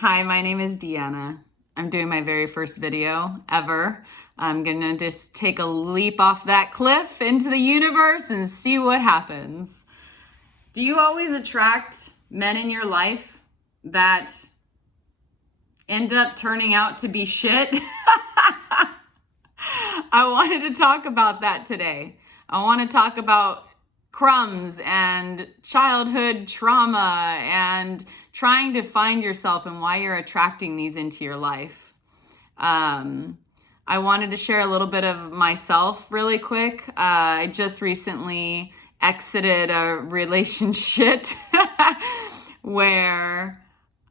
Hi, my name is Deanna. I'm doing my very first video ever. I'm gonna just take a leap off that cliff into the universe and see what happens. Do you always attract men in your life that end up turning out to be shit? I wanted to talk about that today. I want to talk about crumbs and childhood trauma and trying to find yourself and why you're attracting these into your life. I wanted to share a little bit of myself really quick. I just recently exited a relationship where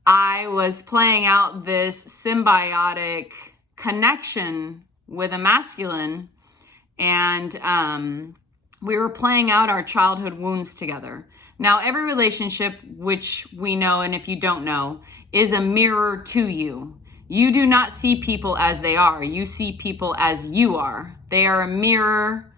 I was playing out this symbiotic connection with a masculine, and we were playing out our childhood wounds together. Now, every relationship, which we know, and if you don't know, is a mirror to you. You do not see people as they are. You see people as you are. They are a mirror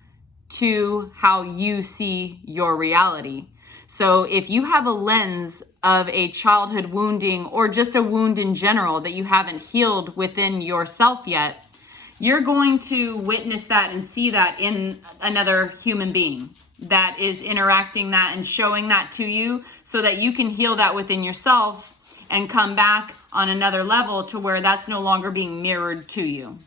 to how you see your reality. So if you have a lens of a childhood wounding or just a wound in general that you haven't healed within yourself yet, you're going to witness that and see that in another human being that is interacting that and showing that to you so that you can heal that within yourself and come back on another level to where that's no longer being mirrored to you.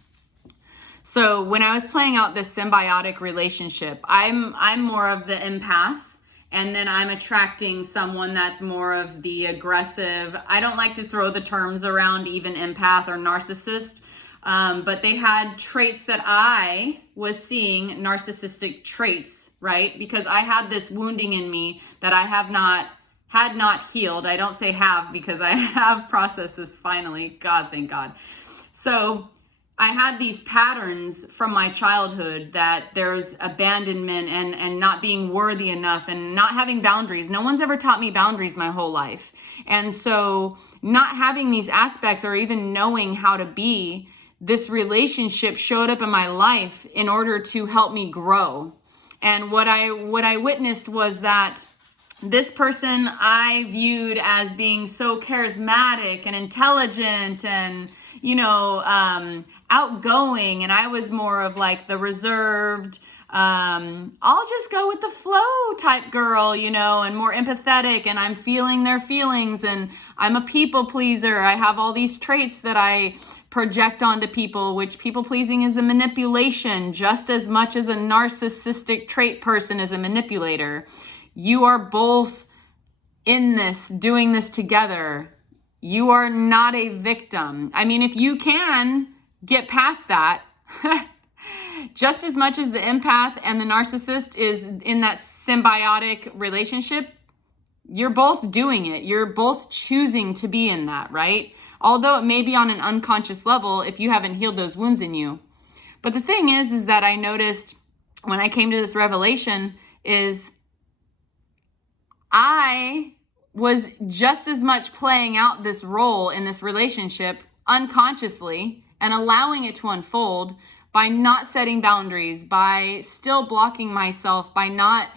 So when I was playing out this symbiotic relationship, I'm more of the empath, and then I'm attracting someone that's more of the aggressive. I don't like to throw the terms around, even empath or narcissist. But they had traits that I was seeing, narcissistic traits, right? Because I had this wounding in me that I had not healed. I don't say have because I have processed this finally. God, thank God. So I had these patterns from my childhood that there's abandonment and not being worthy enough and not having boundaries. No one's ever taught me boundaries my whole life. And so not having these aspects or even knowing how to be, this relationship showed up in my life in order to help me grow. And what I witnessed was that this person I viewed as being so charismatic and intelligent and, outgoing. And I was more of like the reserved, I'll just go with the flow type girl, and more empathetic, and I'm feeling their feelings, and I'm a people pleaser. I have all these traits that I project onto people, which people pleasing is a manipulation just as much as a narcissistic trait person is a manipulator. You are both in this, doing this together. You are not a victim. I mean, if you can get past that, just as much as the empath and the narcissist is in that symbiotic relationship, you're both doing it. You're both choosing to be in that, right? Although it may be on an unconscious level if you haven't healed those wounds in you. But the thing is that I noticed when I came to this revelation is I was just as much playing out this role in this relationship unconsciously and allowing it to unfold by not setting boundaries, by still blocking myself, by not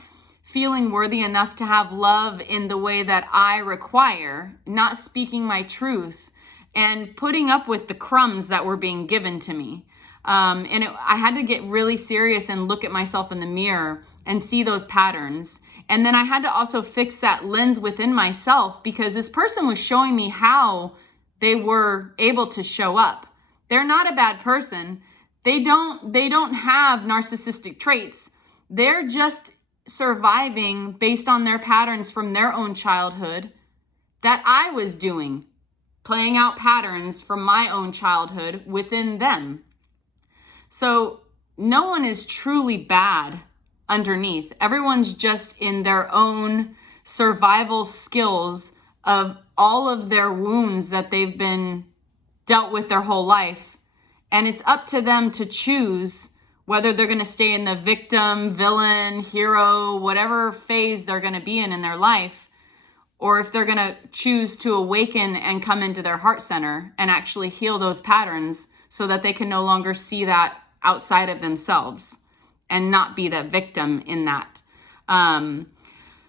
feeling worthy enough to have love in the way that I require, not speaking my truth, and putting up with the crumbs that were being given to me. I had to get really serious and look at myself in the mirror and see those patterns. And then I had to also fix that lens within myself because this person was showing me how they were able to show up. They're not a bad person. They don't have narcissistic traits. They're just surviving based on their patterns from their own childhood that I was doing, playing out patterns from my own childhood within them. So no one is truly bad underneath. Everyone's just in their own survival skills of all of their wounds that they've been dealt with their whole life. And it's up to them to choose whether they're going to stay in the victim, villain, hero, whatever phase they're going to be in their life, or if they're going to choose to awaken and come into their heart center and actually heal those patterns so that they can no longer see that outside of themselves and not be the victim in that.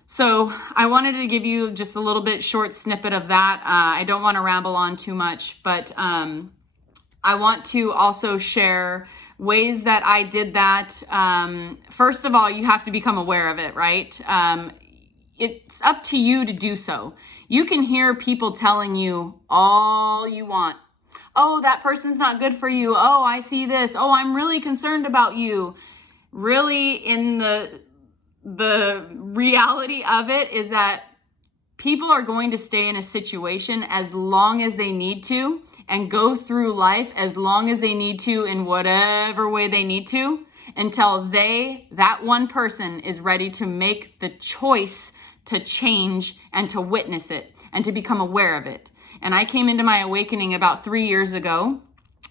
So I wanted to give you just a little bit short snippet of that. I don't want to ramble on too much, but I want to also share ways that I did that. First of all, you have to become aware of it, right? It's up to you to do so. You can hear people telling you all you want. Oh, that person's not good for you. Oh, I see this. Oh, I'm really concerned about you. Really, in the reality of it is that people are going to stay in a situation as long as they need to and go through life as long as they need to in whatever way they need to until that one person is ready to make the choice to change and to witness it and to become aware of it. And I came into my awakening about 3 years ago,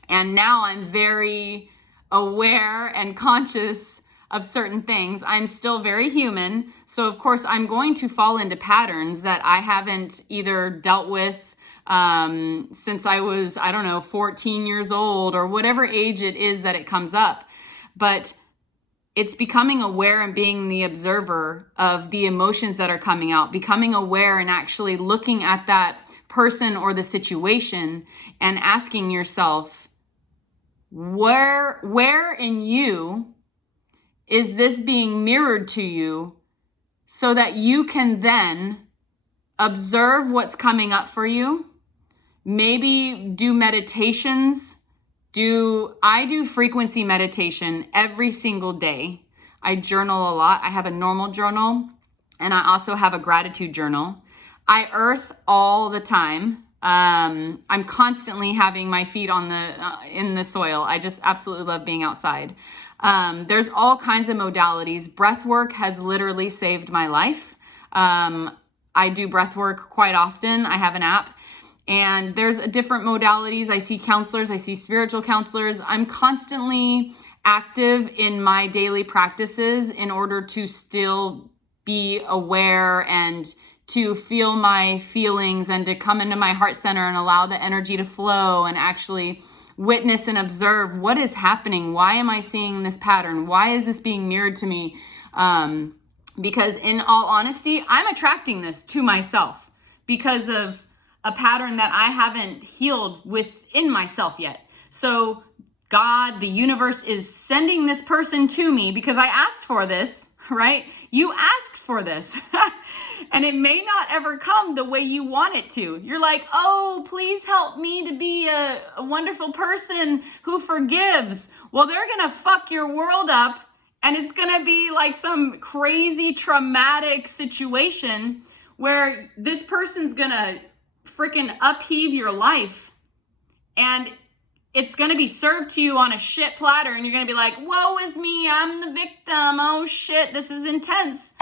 and now I'm very aware and conscious of certain things. I'm still very human, so of course I'm going to fall into patterns that I haven't either dealt with since I was, 14 years old or whatever age it is that it comes up. But it's becoming aware and being the observer of the emotions that are coming out, becoming aware and actually looking at that person or the situation and asking yourself, where in you is this being mirrored to you so that you can then observe what's coming up for you? Maybe do meditations. I do frequency meditation every single day. I journal a lot. I have a normal journal and I also have a gratitude journal. I earth all the time. I'm constantly having my feet on in the soil. I just absolutely love being outside. There's all kinds of modalities. Breath work has literally saved my life. I do breath work quite often. I have an app. And there's different modalities. I see counselors, I see spiritual counselors. I'm constantly active in my daily practices in order to still be aware and to feel my feelings and to come into my heart center and allow the energy to flow and actually witness and observe what is happening. Why am I seeing this pattern? Why is this being mirrored to me? Because in all honesty, I'm attracting this to myself because of a pattern that I haven't healed within myself yet. So God, the universe, is sending this person to me because I asked for this, right? You asked for this. And it may not ever come the way you want it to. You're like, oh, please help me to be a wonderful person who forgives. Well, they're gonna fuck your world up and it's gonna be like some crazy traumatic situation where this person's gonna freaking upheave your life and it's going to be served to you on a shit platter and you're going to be like, woe is me, I'm the victim, oh shit, this is intense.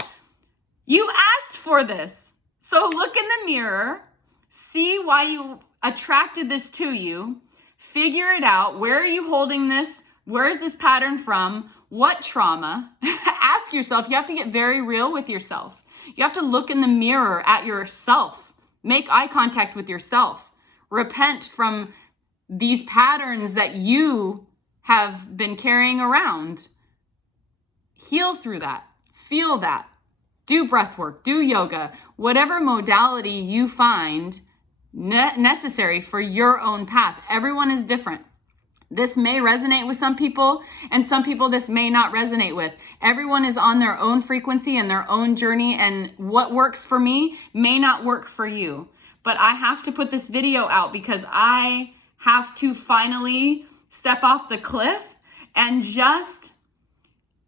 You asked for this. So look in the mirror, see why you attracted this to you, figure it out. Where are you holding this? Where is this pattern from? What trauma? Ask yourself. You have to get very real with yourself. You have to look in the mirror at yourself. Make eye contact with yourself. Repent from these patterns that you have been carrying around. Heal through that. Feel that. Do breath work. Do yoga. Whatever modality you find necessary for your own path. Everyone is different. This may resonate with some people, and some people this may not resonate with. Everyone is on their own frequency and their own journey, and what works for me may not work for you. But I have to put this video out because I have to finally step off the cliff and just,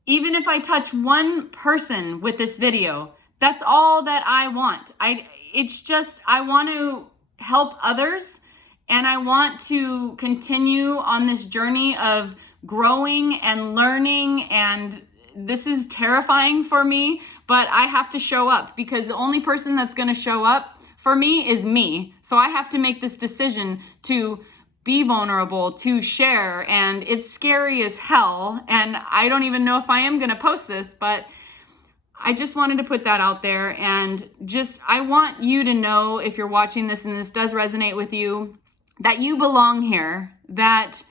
even if I touch one person with this video, that's all that I want. I want to help others. And I want to continue on this journey of growing and learning. And this is terrifying for me, but I have to show up because the only person that's going to show up for me is me. So I have to make this decision to be vulnerable, to share. And it's scary as hell. And I don't even know if I am going to post this, but I just wanted to put that out there. And I want you to know, if you're watching this and this does resonate with you, that you belong here, that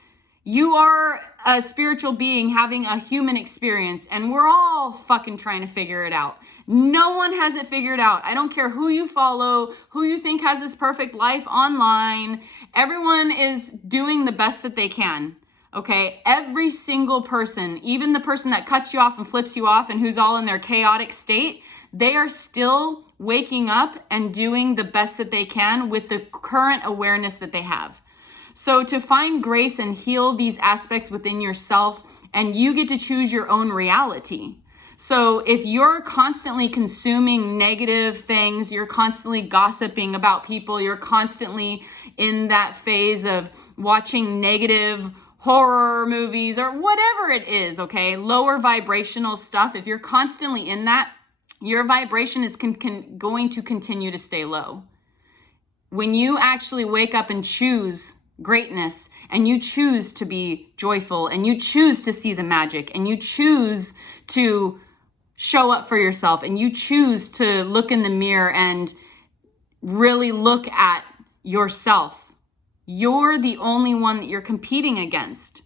you are a spiritual being having a human experience, and we're all fucking trying to figure it out. No one has it figured out. I don't care who you follow, who you think has this perfect life online. Everyone is doing the best that they can. Okay, every single person, even the person that cuts you off and flips you off and who's all in their chaotic state, they are still waking up and doing the best that they can with the current awareness that they have. So to find grace and heal these aspects within yourself, and you get to choose your own reality. So if you're constantly consuming negative things, you're constantly gossiping about people, you're constantly in that phase of watching negative horror movies or whatever it is, okay, lower vibrational stuff, if you're constantly in that, your vibration is going to continue to stay low. When you actually wake up and choose greatness, and you choose to be joyful, and you choose to see the magic, and you choose to show up for yourself, and you choose to look in the mirror and really look at yourself, you're the only one that you're competing against.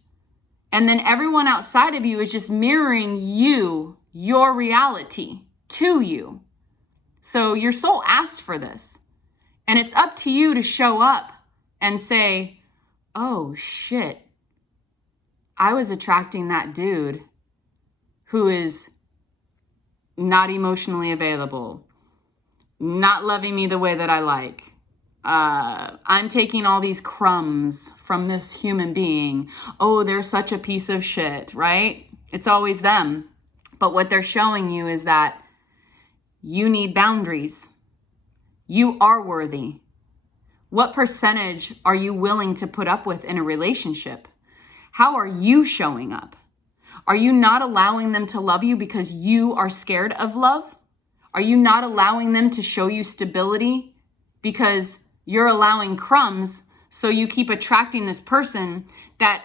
And then everyone outside of you is just mirroring you, your reality to you. So your soul asked for this. And it's up to you to show up and say, oh shit, I was attracting that dude who is not emotionally available, not loving me the way that I like. I'm taking all these crumbs from this human being. Oh, they're such a piece of shit, right? It's always them. But what they're showing you is that you need boundaries. You are worthy. What percentage are you willing to put up with in a relationship? How are you showing up? Are you not allowing them to love you because you are scared of love? Are you not allowing them to show you stability because you're allowing crumbs, so you keep attracting this person that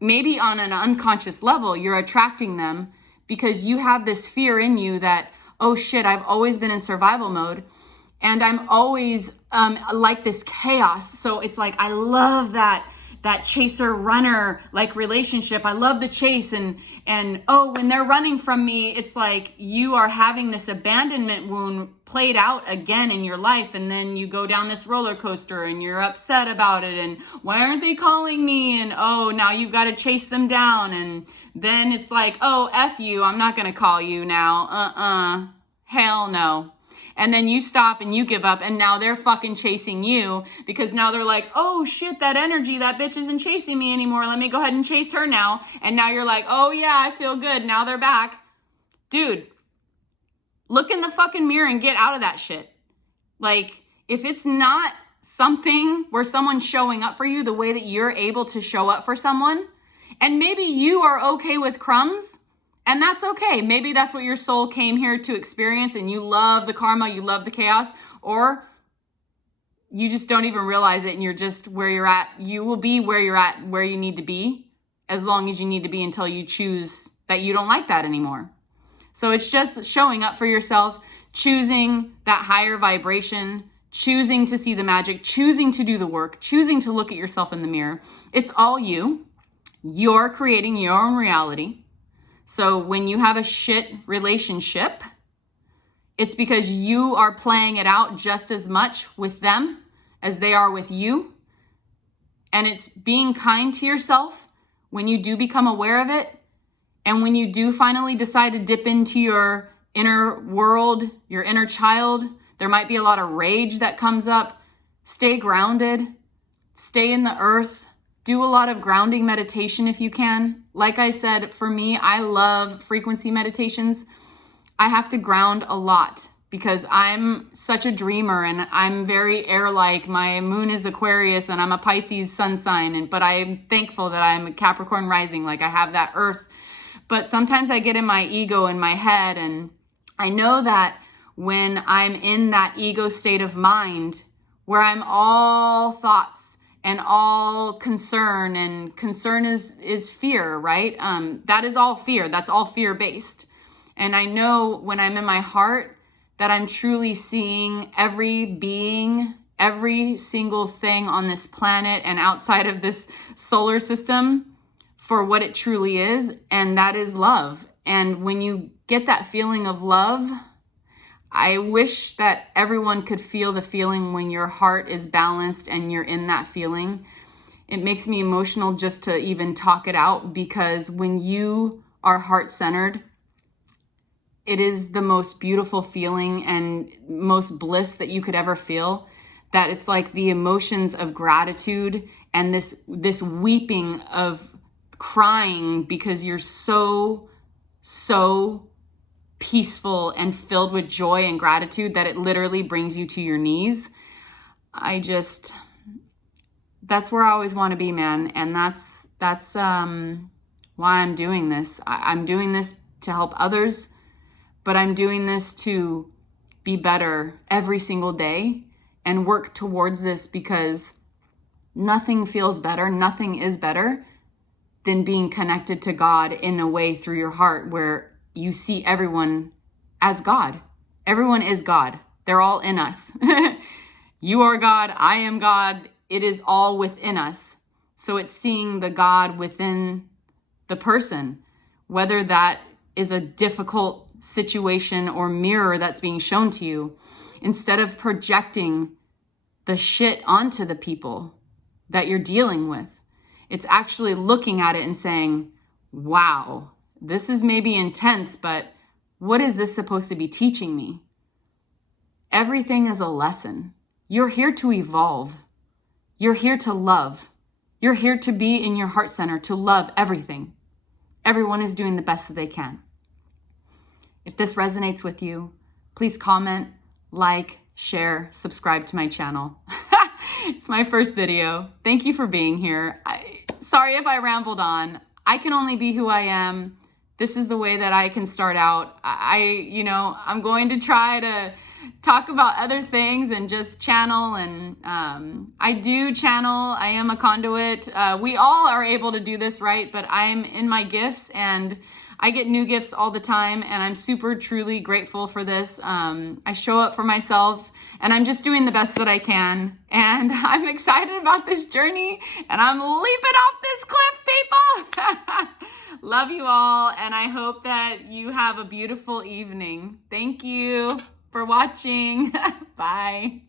maybe on an unconscious level, you're attracting them because you have this fear in you that, oh shit, I've always been in survival mode and I'm always like this chaos. So it's like, I love that chaser runner like relationship. I love the chase and oh, when they're running from me, it's like you are having this abandonment wound played out again in your life. And then you go down this roller coaster and you're upset about it. And why aren't they calling me? And oh, now you've got to chase them down. And then it's like, oh, F you, I'm not going to call you now. Hell no. And then you stop and you give up, and now they're fucking chasing you because now they're like, oh shit, that energy, that bitch isn't chasing me anymore. Let me go ahead and chase her now. And now you're like, oh yeah, I feel good. Now they're back. Dude, look in the fucking mirror and get out of that shit. Like, if it's not something where someone's showing up for you the way that you're able to show up for someone, and maybe you are okay with crumbs, and that's okay. Maybe that's what your soul came here to experience and you love the karma, you love the chaos, or you just don't even realize it and you're just where you're at. You will be where you're at, where you need to be, as long as you need to be until you choose that you don't like that anymore. So it's just showing up for yourself, choosing that higher vibration, choosing to see the magic, choosing to do the work, choosing to look at yourself in the mirror. It's all you. You're creating your own reality. So when you have a shit relationship, it's because you are playing it out just as much with them as they are with you. And it's being kind to yourself when you do become aware of it. And when you do finally decide to dip into your inner world, your inner child, there might be a lot of rage that comes up. Stay grounded, stay in the earth. Do a lot of grounding meditation if you can. Like I said, for me, I love frequency meditations. I have to ground a lot because I'm such a dreamer and I'm very air-like. My moon is Aquarius and I'm a Pisces sun sign, but I'm thankful that I'm a Capricorn rising. Like I have that earth. But sometimes I get in my ego in my head, and I know that when I'm in that ego state of mind where I'm all thoughts and all concern, and concern is fear, right? That is all fear. That's all fear-based. And I know when I'm in my heart that I'm truly seeing every being, every single thing on this planet and outside of this solar system for what it truly is, and that is love. And when you get that feeling of love, I wish that everyone could feel the feeling when your heart is balanced and you're in that feeling. It makes me emotional just to even talk it out, because when you are heart-centered, it is the most beautiful feeling and most bliss that you could ever feel. That it's like the emotions of gratitude and this weeping of crying because you're so peaceful and filled with joy and gratitude that it literally brings you to your knees. That's where I always want to be, man. And that's why I'm doing this. I'm doing this to help others, but I'm doing this to be better every single day and work towards this, because nothing feels better, nothing is better than being connected to God in a way through your heart where you see everyone as God. Everyone is God. They're all in us. You are God, I am God. It is all within us. So it's seeing the God within the person, whether that is a difficult situation or mirror that's being shown to you, instead of projecting the shit onto the people that you're dealing with. It's actually looking at it and saying, wow, this is maybe intense, but what is this supposed to be teaching me? Everything is a lesson. You're here to evolve. You're here to love. You're here to be in your heart center, to love everything. Everyone is doing the best that they can. If this resonates with you, please comment, like, share, subscribe to my channel. It's my first video. Thank you for being here. Sorry if I rambled on. I can only be who I am. This is the way that I can start out. I'm going to try to talk about other things and just channel, and I do channel. I am a conduit. We all are able to do this, right? But I'm in my gifts, and I get new gifts all the time, and I'm super, truly grateful for this. I show up for myself, and I'm just doing the best that I can, and I'm excited about this journey, and I'm leaping off this cliff, people. Love you all, and I hope that you have a beautiful evening. Thank you for watching. Bye.